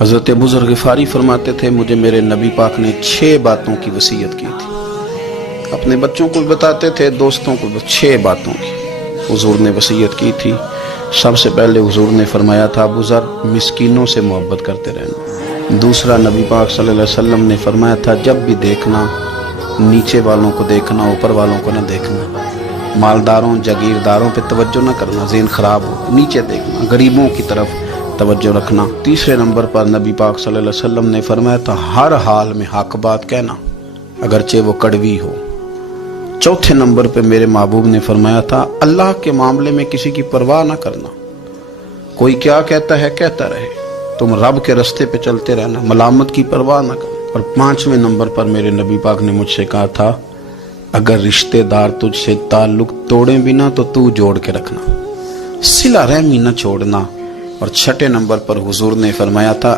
حضرت ابو ذر غفاری فرماتے تھے مجھے میرے نبی پاک نے 6 باتوں کی وصیت کی تھی. اپنے بچوں کو بتاتے تھے، دوستوں کو 6 باتوں کی حضور نے وصیت کی تھی. سب سے پہلے حضور نے فرمایا تھا ابو ذر مسکینوں سے محبت کرتے رہنا. دوسرا نبی پاک صلی اللہ علیہ وسلم نے فرمایا تھا جب بھی دیکھنا نیچے والوں کو دیکھنا، اوپر والوں کو نہ دیکھنا. مالداروں جاگیرداروں پہ توجہ نہ کرنا، ذہن خراب ہو، نیچے دیکھنا، غریبوں کی طرف توجہ رکھنا. تیسرے نمبر پر نبی پاک صلی اللہ علیہ وسلم نے فرمایا تھا ہر حال میں حق بات کہنا اگرچہ وہ کڑوی ہو. چوتھے نمبر پہ میرے محبوب نے فرمایا تھا اللہ کے معاملے میں کسی کی پرواہ نہ کرنا. کوئی کیا کہتا ہے کہتا رہے، تم رب کے رستے پہ چلتے رہنا، ملامت کی پرواہ نہ کرنا. اور 5ویں نمبر پر میرے نبی پاک نے مجھ سے کہا تھا اگر رشتہ دار تجھ سے تعلق توڑیں بھی نہ تو جوڑ کے رکھنا، صلہ رحمی نہ چھوڑنا. اور 6 نمبر پر حضور نے فرمایا تھا